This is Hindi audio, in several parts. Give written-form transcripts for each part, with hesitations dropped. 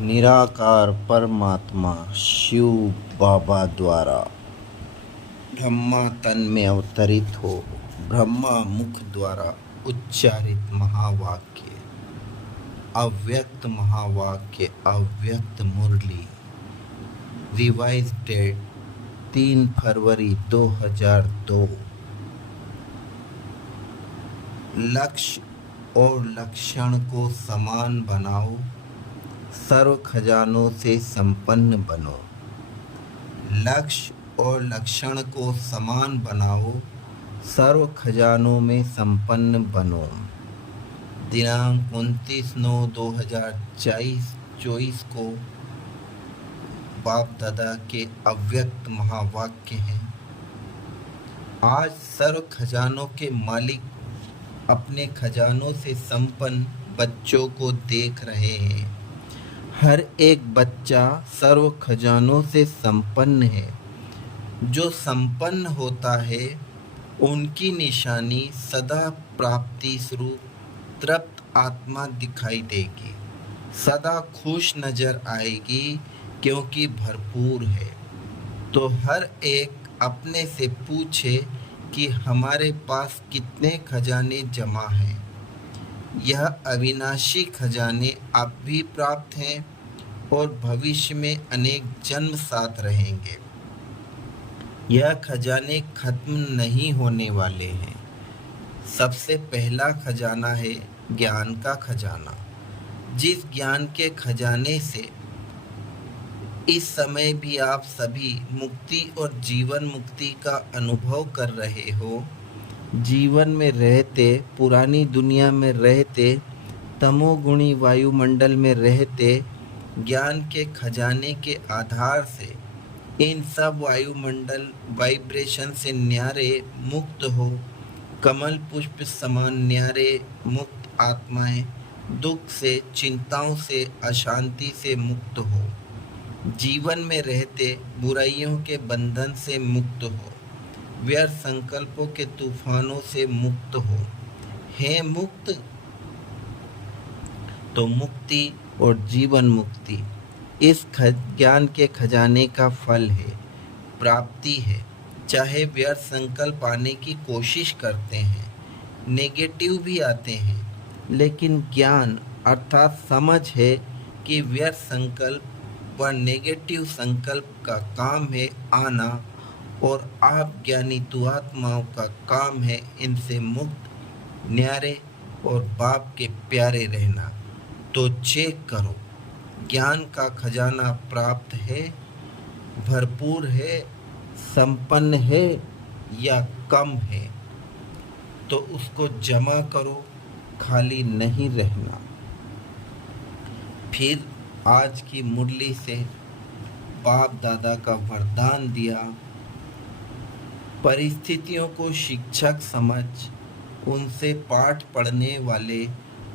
निराकार परमात्मा शिव बाबा द्वारा ब्रह्मा तन में अवतरित हो ब्रह्मा मुख द्वारा उच्चारित महावाक्य, अव्यक्त महावाक्य, अव्यक्त मुरली। रिवाइज डेट 3 फरवरी 2002। लक्ष्य और लक्षण को समान बनाओ, सर्व खजानों से संपन्न बनो। लक्ष्य और लक्षण को समान बनाओ, सर्व खजानों में संपन्न बनो। दिनांक 29/9/2024 को बाप दादा के अव्यक्त महावाक्य हैं। आज सर्व खजानों के मालिक अपने खजानों से संपन्न बच्चों को देख रहे हैं। हर एक बच्चा सर्व खजानों से संपन्न है। जो संपन्न होता है उनकी निशानी सदा प्राप्ति स्वरूप तृप्त आत्मा दिखाई देगी, सदा खुश नजर आएगी क्योंकि भरपूर है। तो हर एक अपने से पूछे कि हमारे पास कितने खजाने जमा हैं। यह अविनाशी खजाने अब भी प्राप्त हैं और भविष्य में अनेक जन्म साथ रहेंगे। यह खजाने खत्म नहीं होने वाले हैं। सबसे पहला खजाना है ज्ञान का खजाना। जिस ज्ञान के खजाने से इस समय भी आप सभी मुक्ति और जीवन मुक्ति का अनुभव कर रहे हो, जीवन में रहते, पुरानी दुनिया में रहते, तमोगुणी वायुमंडल में रहते, ज्ञान के खजाने के आधार से इन सब वायुमंडल वाइब्रेशन से न्यारे मुक्त हो, कमल पुष्प समान न्यारे मुक्त आत्माएं दुख से, चिंताओं से, अशांति से मुक्त हो, जीवन में रहते बुराइयों के बंधन से मुक्त हो, व्यर्थ संकल्पों के तूफानों से मुक्त हो। है मुक्त तो मुक्ति और जीवन मुक्ति इस ज्ञान के खजाने का फल है, प्राप्ति है। चाहे व्यर्थ संकल्प आने की कोशिश करते हैं, नेगेटिव भी आते हैं, लेकिन ज्ञान अर्थात समझ है कि व्यर्थ संकल्प व नेगेटिव संकल्प का काम है आना, और आप ज्ञानी दुआत्माओं का काम है इनसे मुक्त, न्यारे और बाप के प्यारे रहना। तो चेक करो, ज्ञान का खजाना प्राप्त है, भरपूर है, संपन्न है या कम है। तो उसको जमा करो, खाली नहीं रहना। फिर आज की मुरली से बाप दादा का वरदान दिया, परिस्थितियों को शिक्षक समझ उनसे पाठ पढ़ने वाले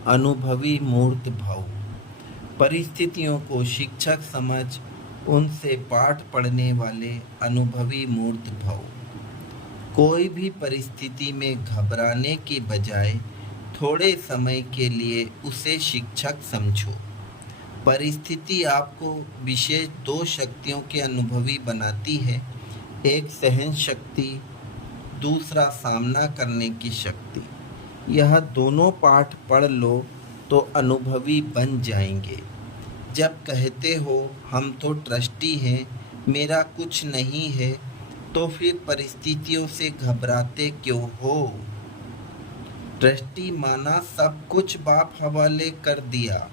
अनुभवी मूर्त भव। परिस्थितियों को शिक्षक समझ उनसे पाठ पढ़ने वाले अनुभवी मूर्त भव। कोई भी परिस्थिति में घबराने की बजाय थोड़े समय के लिए उसे शिक्षक समझो। परिस्थिति आपको विशेष 2 शक्तियों के अनुभवी बनाती है, एक सहन शक्ति, दूसरा सामना करने की शक्ति। यह दोनों पाठ पढ़ लो तो अनुभवी बन जाएंगे। जब कहते हो हम तो ट्रस्टी हैं, मेरा कुछ नहीं है, तो फिर परिस्थितियों से घबराते क्यों हो? ट्रस्टी माना सब कुछ बाप हवाले कर दिया,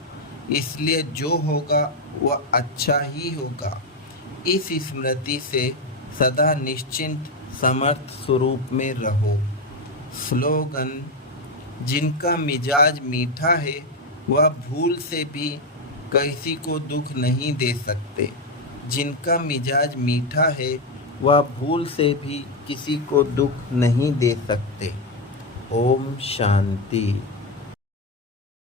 इसलिए जो होगा वह अच्छा ही होगा। इस स्मृति से सदा निश्चिंत समर्थ स्वरूप में रहो। स्लोगन: जिनका मिजाज मीठा है वह भूल से भी किसी को दुख नहीं दे सकते। जिनका मिजाज मीठा है वह भूल से भी किसी को दुख नहीं दे सकते। ओम शांति।